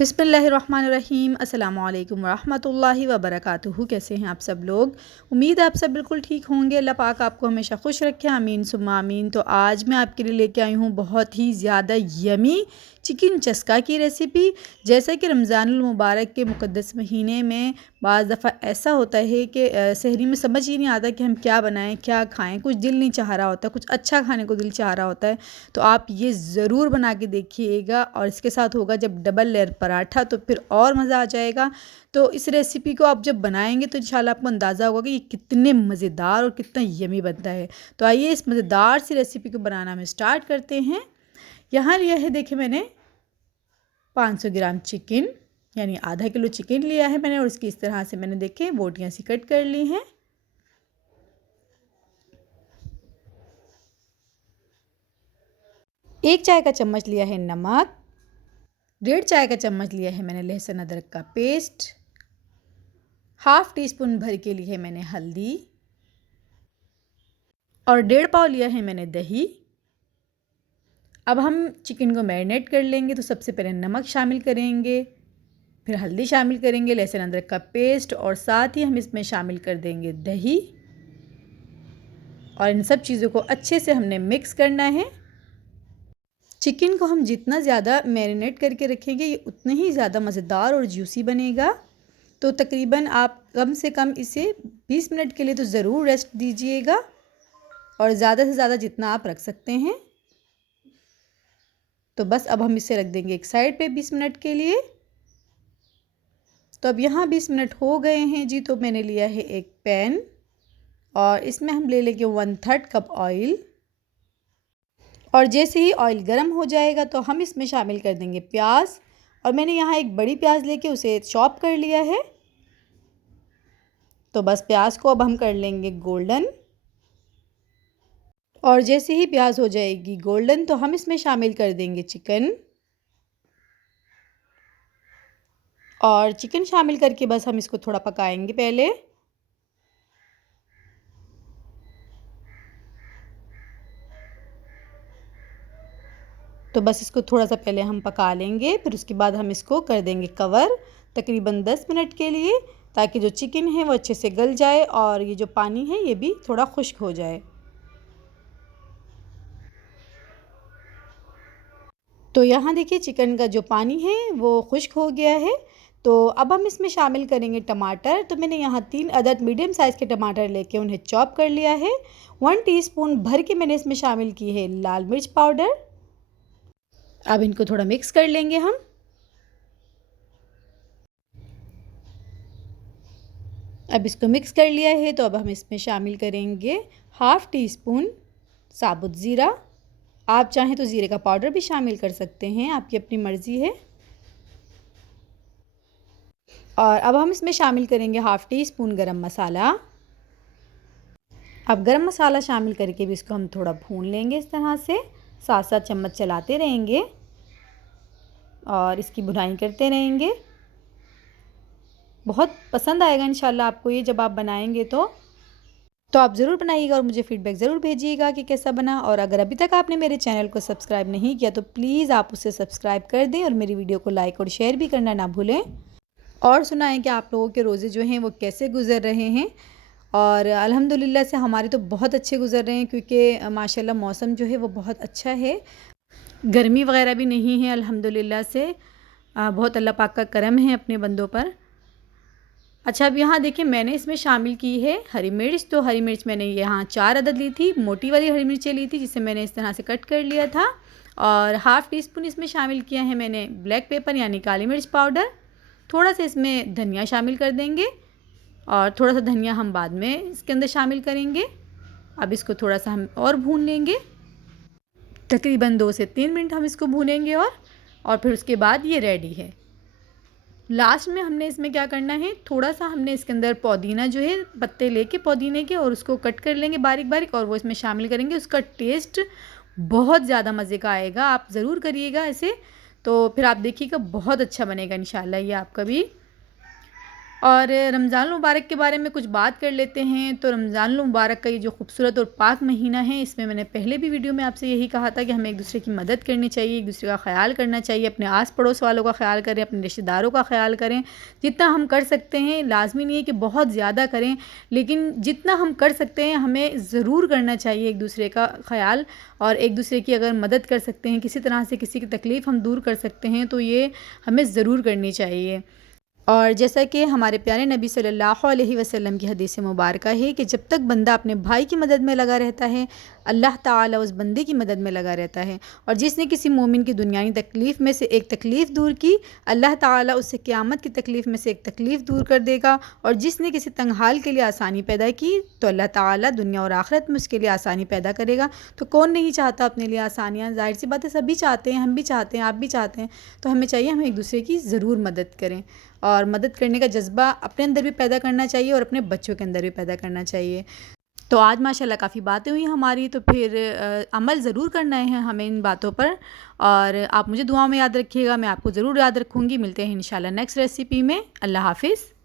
बिस्मिल्लाहिर्रहमानिर्रहीम अस्सलामु अलैकुम वरहमतुल्लाहि वबरकातुहू। कैसे हैं आप सब लोग? उम्मीद है आप सब बिल्कुल ठीक होंगे। अल्लाह पाक आपको हमेशा खुश रखे, आमीन सुम्मा आमीन। तो आज मैं आपके लिए लेके आई हूँ बहुत ही ज़्यादा यमी चिकन चस्का की रेसिपी। जैसा कि रमज़ानुल मुबारक के मुक़द्दस महीने में बाज़ दफ़ा ऐसा होता है कि सहरी में समझ ही नहीं आता कि हम क्या बनाएं, क्या खाएं। कुछ दिल नहीं चाह रहा होता, कुछ अच्छा खाने को दिल चाह रहा होता है। तो आप ये ज़रूर बना के देखिएगा, और इसके साथ होगा जब डबल लेयर पराठा तो फिर और मज़ा आ जाएगा। तो इस रेसिपी को आप जब बनाएंगे तो इंशाल्लाह आपको अंदाज़ा होगा कि ये कितने मज़ेदार और कितना यमी बनता है। तो आइए इस मज़ेदार सी रेसिपी को बनाना हम स्टार्ट करते हैं। यहाँ लिया है, देखिए मैंने 500 ग्राम चिकन, यानी आधा किलो चिकन लिया है मैंने, और इसकी इस तरह से मैंने देखे बोटियाँ सी कट कर ली हैं। एक चाय का चम्मच लिया है नमक, 1.5 चाय का चम्मच लिया है मैंने लहसुन अदरक का पेस्ट, हाफ़ टी स्पून भर के लिए है मैंने हल्दी, और 1.5 पाव लिया है मैंने दही। अब हम चिकन को मैरिनेट कर लेंगे। तो सबसे पहले नमक शामिल करेंगे, फिर हल्दी शामिल करेंगे, लहसुन अदरक का पेस्ट, और साथ ही हम इसमें शामिल कर देंगे दही। और इन सब चीज़ों को अच्छे से हमने मिक्स करना है। चिकन को हम जितना ज़्यादा मैरिनेट करके रखेंगे ये उतने ही ज़्यादा मज़ेदार और जूसी बनेगा। तो तकरीबन आप कम से कम इसे 20 मिनट के लिए तो ज़रूर रेस्ट दीजिएगा, और ज़्यादा से ज़्यादा जितना आप रख सकते हैं। तो बस अब हम इसे रख देंगे एक साइड पे 20 मिनट के लिए। तो अब यहाँ 20 मिनट हो गए हैं जी। तो मैंने लिया है एक पैन, और इसमें हम ले लेंगे 1/3 कप ऑयल। और जैसे ही ऑयल गर्म हो जाएगा तो हम इसमें शामिल कर देंगे प्याज। और मैंने यहाँ एक बड़ी प्याज लेके उसे चॉप कर लिया है। तो बस प्याज को अब हम कर लेंगे गोल्डन, और जैसे ही प्याज हो जाएगी गोल्डन तो हम इसमें शामिल कर देंगे चिकन। और चिकन शामिल करके बस हम इसको थोड़ा पकाएंगे पहले। तो बस इसको थोड़ा सा पहले हम पका लेंगे, फिर उसके बाद हम इसको कर देंगे कवर तकरीबन 10 मिनट के लिए, ताकि जो चिकन है वो अच्छे से गल जाए और ये जो पानी है ये भी थोड़ा खुश्क हो जाए। तो यहाँ देखिए चिकन का जो पानी है वो खुश्क हो गया है। तो अब हम इसमें शामिल करेंगे टमाटर। तो मैंने यहाँ 3 अदद मीडियम साइज़ के टमाटर लेके उन्हें चॉप कर लिया है। 1 टीस्पून भर के मैंने इसमें शामिल की है लाल मिर्च पाउडर। अब इनको थोड़ा मिक्स कर लेंगे हम। अब इसको मिक्स कर लिया है तो अब हम इसमें शामिल करेंगे हाफ़ टी स्पून साबुत ज़ीरा। आप चाहें तो ज़ीरे का पाउडर भी शामिल कर सकते हैं, आपकी अपनी मर्ज़ी है। और अब हम इसमें शामिल करेंगे हाफ़ टी स्पून गरम मसाला। अब गरम मसाला शामिल करके भी इसको हम थोड़ा भून लेंगे इस तरह से, साथ साथ चम्मच चलाते रहेंगे और इसकी भुनाई करते रहेंगे। बहुत पसंद आएगा इंशाल्लाह आपको ये जब आप बनाएंगे तो आप ज़रूर बनाइएगा और मुझे फ़ीडबैक ज़रूर भेजिएगा कि कैसा बना। और अगर अभी तक आपने मेरे चैनल को सब्सक्राइब नहीं किया तो प्लीज़ आप उसे सब्सक्राइब कर दें, और मेरी वीडियो को लाइक और शेयर भी करना ना भूलें। और सुनाएं कि आप लोगों के रोज़े जो हैं वो कैसे गुज़र रहे हैं। और अल्हम्दुलिल्लाह से हमारे तो बहुत अच्छे गुज़र रहे हैं, क्योंकि माशाल्लाह मौसम जो है वो बहुत अच्छा है, गर्मी वग़ैरह भी नहीं है अल्हम्दुलिल्लाह से। बहुत अल्लाह पाक का करम है अपने बंदों पर। अच्छा, अब यहाँ देखिए मैंने इसमें शामिल की है हरी मिर्च। तो हरी मिर्च मैंने यहाँ 4 अदद ली थी, मोटी वाली हरी मिर्चें ली थी, जिसे मैंने इस तरह से कट कर लिया था। और हाफ़ टी स्पून इसमें शामिल किया है मैंने ब्लैक पेपर यानी काली मिर्च पाउडर। थोड़ा सा इसमें धनिया शामिल कर देंगे, और थोड़ा सा धनिया हम बाद में इसके अंदर शामिल करेंगे। अब इसको थोड़ा सा हम और भून लेंगे, तकरीबन 2 से 3 मिनट हम इसको भूनेंगे। और फिर उसके बाद ये रेडी है। लास्ट में हमने इसमें क्या करना है, थोड़ा सा हमने इसके अंदर पुदीना जो है पत्ते लेके पुदीने के, और उसको कट कर लेंगे बारीक बारीक, और वो इसमें शामिल करेंगे। उसका टेस्ट बहुत ज़्यादा मज़े का आएगा, आप ज़रूर करिएगा ऐसे। तो फिर आप देखिएगा बहुत अच्छा बनेगा इंशाल्लाह ये आपका भी। और रमज़ान मुबारक के बारे में कुछ बात कर लेते हैं। तो रमज़ान मुबारक का ये जो खूबसूरत और पाक महीना है, इसमें मैंने पहले भी वीडियो में आपसे यही कहा था कि हमें एक दूसरे की मदद करनी चाहिए, एक दूसरे का ख़याल करना चाहिए, अपने आस पड़ोस वालों का ख़याल करें, अपने रिश्तेदारों का ख़याल करें। जितना हम कर सकते हैं, लाज़मी नहीं है कि बहुत ज़्यादा करें, लेकिन जितना हम कर सकते हैं हमें ज़रूर करना चाहिए एक दूसरे का ख़याल। और एक दूसरे की अगर मदद कर सकते हैं, किसी तरह से किसी की तकलीफ़ हम दूर कर सकते हैं, तो ये हमें ज़रूर करनी चाहिए। और जैसा कि हमारे प्यारे नबी सल्लल्लाहु अलैहि वसल्लम की हदीस मुबारक है कि जब तक बंदा अपने भाई की मदद में लगा रहता है, अल्लाह ताला उस बंदे की मदद में लगा रहता है। और जिसने किसी मोमिन की दुनियावी तकलीफ़ में से एक तकलीफ़ दूर की, अल्लाह ताला उससे क़यामत की तकलीफ़ में से एक तकलीफ़ दूर कर देगा। और जिसने किसी तंगहाल के लिए आसानी पैदा की, तो अल्लाह ताला दुनिया और आखिरत में उसके लिए आसानी पैदा करेगा। तो कौन नहीं चाहता अपने लिए आसानियाँ? ज़ाहिर सी बात है, सभी चाहते हैं, हम भी चाहते हैं, आप भी चाहते हैं। तो हमें चाहिए हम एक दूसरे की ज़रूर मदद करें, और मदद करने का जज़्बा अपने अंदर भी पैदा करना चाहिए और अपने बच्चों के अंदर भी पैदा करना चाहिए। तो आज माशाल्लाह काफ़ी बातें हुई हमारी, तो फिर अमल ज़रूर करना है हमें इन बातों पर। और आप मुझे दुआ में याद रखिएगा, मैं आपको ज़रूर याद रखूँगी। मिलते हैं इंशाल्लाह नेक्स्ट रेसिपी में। अल्लाह हाफ़िज़।